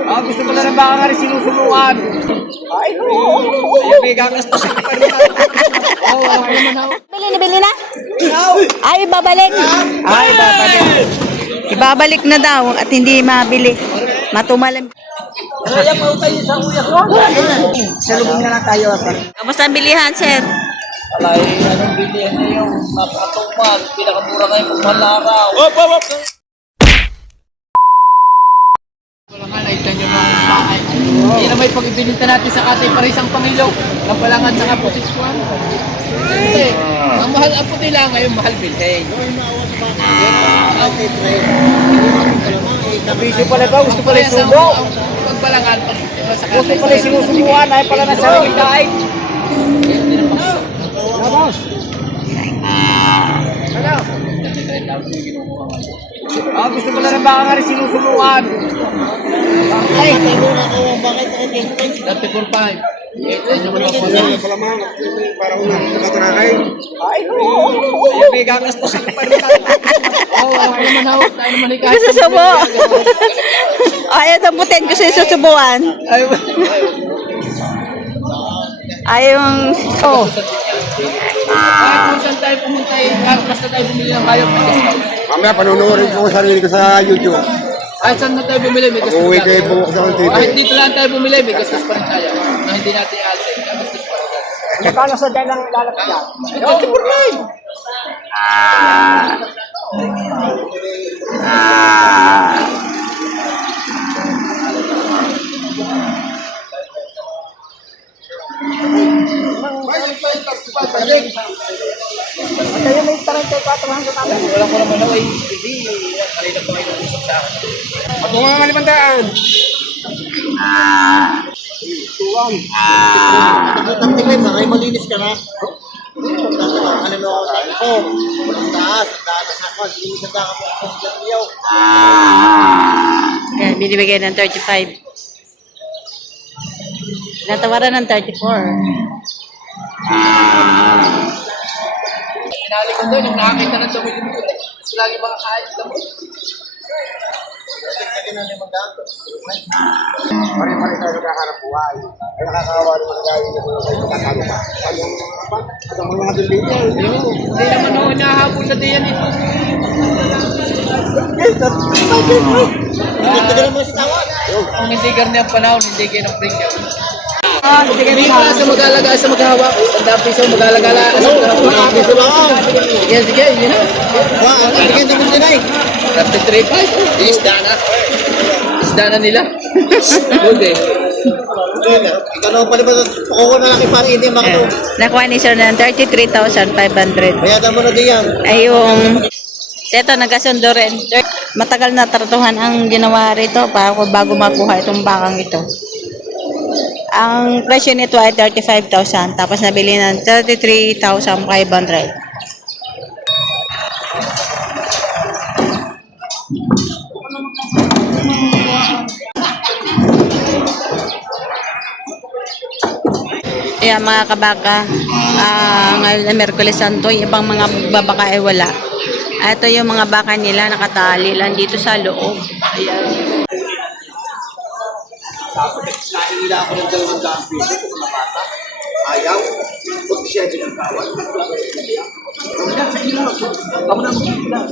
Gusto mo na ng baka nga rin sinusubukan. Ay, may gagastos ka pa rin. Wala naman ako. Bili na? Ay, babalik. Ay, babalik. Ibabalik na daw at hindi mabili. Matumalam. Kaya pa tayo sa uyak ko. Salubong na lang tayo. Kamusta ang bilihan, sir? Alay, anong bilihan na yung napakatupag. Pinakamura ngayon kung malaraw. Wala nga, nakita nyo mga bakay. Hindi na may pag-ibininta natin sa Katay Parisang Pangilog. Kapalangan sa Kaputiswan. Kasi, ang mahal ang puti lang ngayon, mahal bilhin. Nabisyo pala ba? Gusto pala yung subo? Pagpalangan, gusto pala yung sinusubuan. Ay pala na sarili kahit. Vamos! Ano? Gusto pala ng baka nga rin sinusubukan. Ay, tayo na ako. Bakit ako 34.5. Para unang nakatanakay. Ay, may gagastos ka pa rin. Wala naman ako. Tayo naman ikaw. Susubo. Ayaw damputin ko sa susubuan. Ayong... Oh. Kahit kung saan tayo pumunta, basta tayo bumili ng hayop, may discount. Mamaya panunuorin ko ang sarili ko sa YouTube. Kahit saan na tayo bumili, may gastos Uuwi tayo. kayo po sa TV. Kahit dito lang tayo bumili, may gastos pa rin tayo. Na hindi natin i-alsin, may gastos pa rin tayo. Magkano sa dyan ang lalapit yan? Ito, Purnay! Wala ko naman ako, hindi. Kanina pa kayo nag-usap sa akin. Ako nga nga 500. Tuwang. Tagtagtagay, maray malinis ka na. Ano mo ako tayo po? Walang taas, taas ako. Hindi sa daka po ako sa Gatiyaw. Yan, binibigay ng 35. Natawaran ng 34. Pinali ko doon, yung nakakita ng dami ko. Gusto lagi mga kahit dami. Tagtagay na 500. Pare-pare tayo nagkakarap buhay. Ay nakakawa naman tayo ng mga kayo nagkakarap pa. Ang mga delivery. Hindi naman ako nahabol na diyan ito. Tagtagay naman si tawag. Kung hindi garni ang panahon, hindi kayo ng presyo. Hindi pala sa mag-alaga sa maghawa. Ang dami piso mag-alagala. Makakapit sa lang. Sige, sige, yun na. Ang tigyan din mo sinay. 33.5. Isda na. Isda na nila. Okay. Ikaw naman pala ba? Pakuha na lang kay parang hindi makato. Nakuha ni sir ng 33,500. Bayada mo na diyan. Ay yung... Ito, nagkasundo rin. Matagal na tratuhan ang ginawa rito para bago makuha itong bakang ito. Ang presyo nito ay 35,000. Tapos nabili ng 33,500. Ayan mga kabaka, ngayon na Merkulis Santo, yung ibang mga babaka ay wala. Ito yung mga baka nila, nakatali lang dito sa loob. Ayan. Nakikila ako ng 200 piso kung mga bata. Ayaw. Huwag siya din ang kawal. Ako na magkikila.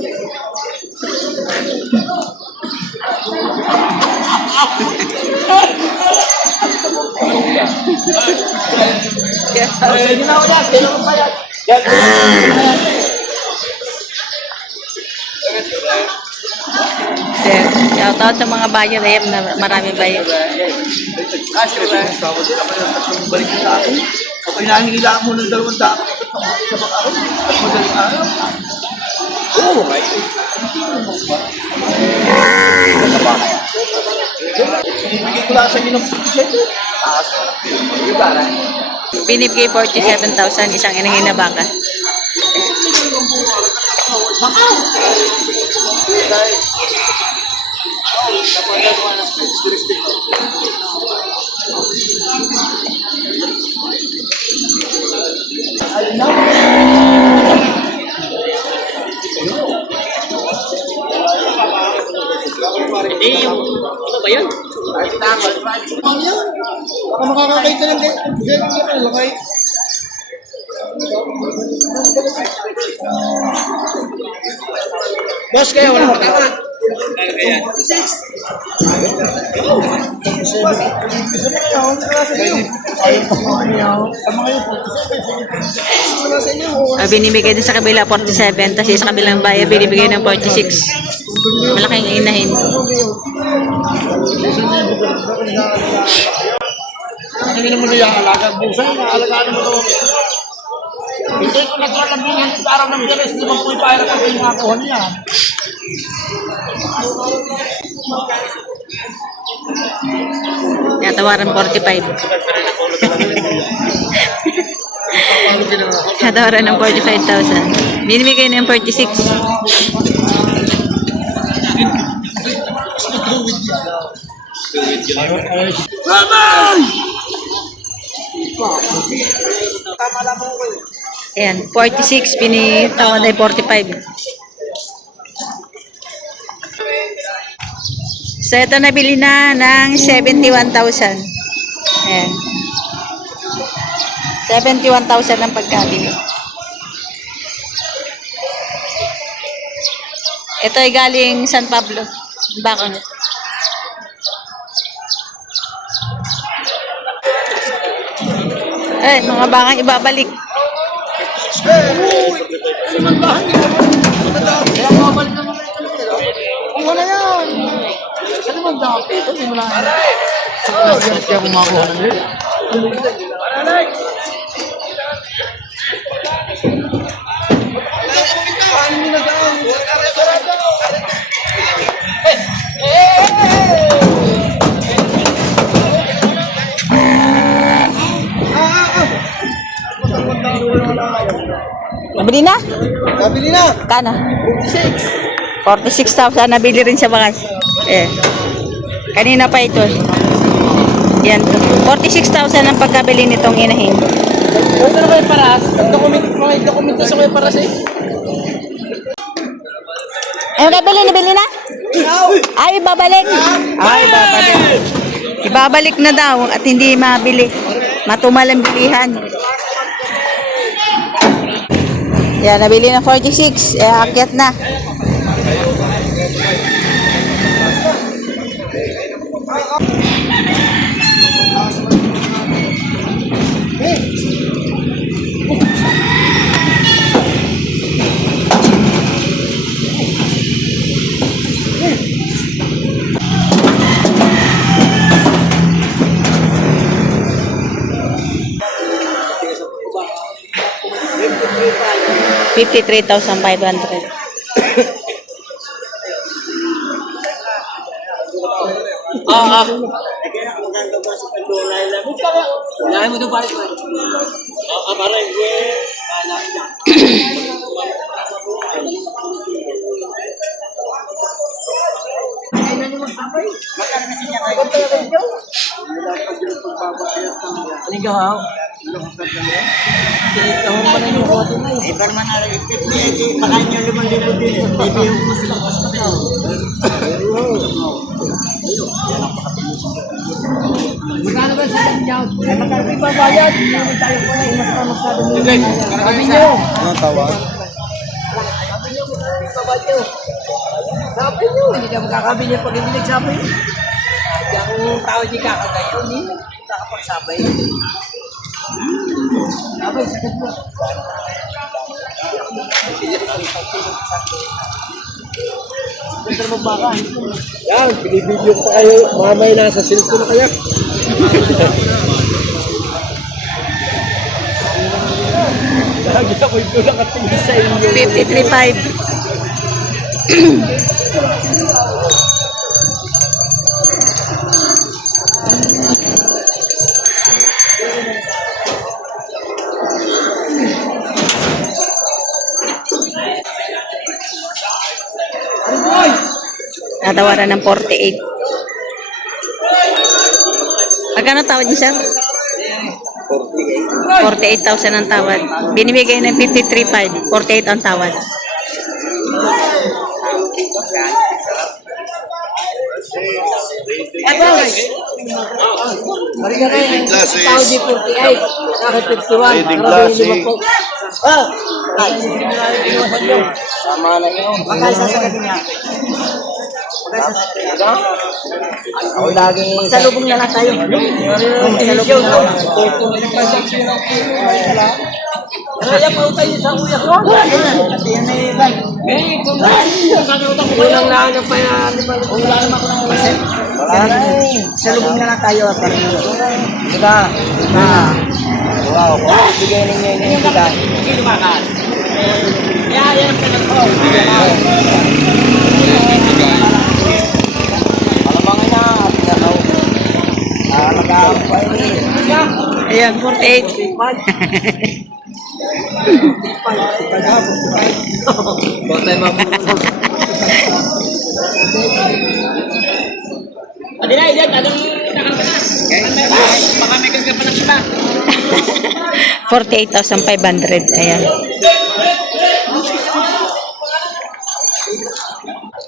Sir, shout out sa mga buyer na marami buyer. Balik sa akin. Okay, nangihila mo ng 200 sa makahon. At madaling araw. Oo, okay. Bigay ko lang sa inyo ng 47. Taas ko lang. Yung bara. Binibigay 47,000 isang inangin na baka. Hindi, yung ano ba yun? Ang yan. Baka makakakay ka lang din. Diyan ka lang lakay. Boss kayo, wala tama. Binibigay din sa kabila 47, tapos sa kabilang bayan binibigay ng 46. Malaking inahin. Hindi naman niya alaga. Busa na alagaan mo ito. Hindi ko natural lang binigyan sa araw ng bilis. Di ba ko ipahirap ako yung mga kuha niya? Natawaran 45. Natawaran ng 45,000. Binibigay ng 46. Ayan, 46, pinitawad ay 45. So, ito nabili na ng 71,000. Ayan. 71,000 ang pagkabili. Ito ay galing San Pablo. Bakang. Mga bakang ibabalik. Ano na yan? Ano man dapat ito? Hindi mo lang. Kaya kumakuha na rin. Nabili na? Nabili na. Kano? 46,000 nabili rin sa bakas. Kanina pa ito. Yan. 46,000 ang pagkabili nitong inahin. Ito na kayo paras. Mga dokumento sa kayo paras eh. Nabili na? Ay, babalik. Ay, babalik. Ibabalik na daw at hindi mabili. Matumal ang bilihan. Yan, nabili ng 46. Akyat na. $53,500. Wala mo doon pares. Magkano ba sa inyo? Magkano ba bayad? Tayo po na mas masyado nyo. Sabi nyo. Ano tawag? Sabi nyo. Hindi ka makakabili pag hindi nagsabi. Hindi ako tao di kakagayo. Hindi nakakapagsabay. Sabay, sagot mo. Ganda mo baka. Yan, pinibidyo ko pa kayo. Mamay nasa cellphone na kaya. Lagi ako ito nakatingin sa inyo. 53,500. Natawaran ng 48. Magkano tawad niyo, sir? 48,000 ang tawad. Binibigay ng 53,500. 48 ang tawad. Rating classes. Saudi 48. Bakit 51? Rating Para classes. bilhin mo po. Ah! Ay, tama na yun. Magkali sa sagot niya. Ako laging... Magsalubong na lang tayo. Magsalubong na lang. Kaya pa tayo sa kuya ko. Kasi yan ay ibang. Kulang lang ang pa yan. Wala naman ako ng isip. Wala na eh. Salubong na lang tayo. Diba? Wow. Bigay ninyo yun yung bigas. Hindi lumakas. Yan ang pinag ko. Malamangin na. Pinagaw. Nag-aawag pa yun. Ayan, 48. Botay mo. Adina, yan. Anong nakakanas? Baka may gagawin na sila. 48,500. Ayan.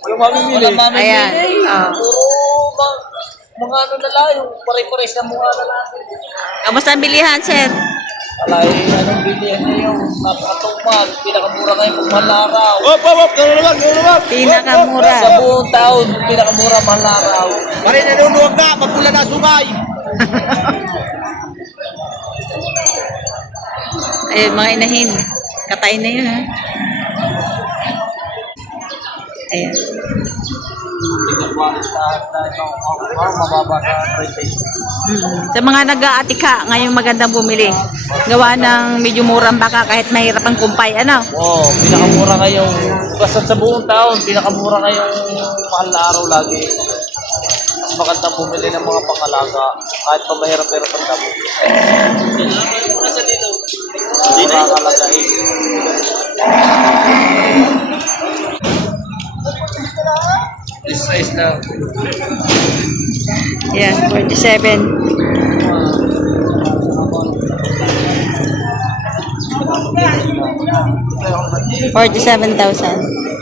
Walang mamimili. Ayan. Oh. Mga ano na lang, yung pare-pares na mukha na lang. Kamusta ang bilihan, sir? Alay, anong bilihan na yung napakatupad, pinakamura kayo kung mahal na araw. Pinakamura. Sa buong taon, pinakamura mahal na araw. Pare, nanunuwag na. Pagpula na sumay. Ayun, mga inahin. Katay na yun, ha? Ayan. Mababa sa presyo. Sa mga nag-aatika, ngayon magandang bumili. Gawa ng medyo murang baka kahit mahirap ang kumpay. Ano? Oo, pinakamura kayong, basta sa buong taon, pinakamura kayong mahal na araw lagi. Mas magandang bumili ng mga pangalaga, kahit pa mahirap-hirap ang damo. Hindi na kalagain. This size na. Ayan, 47. $47,000.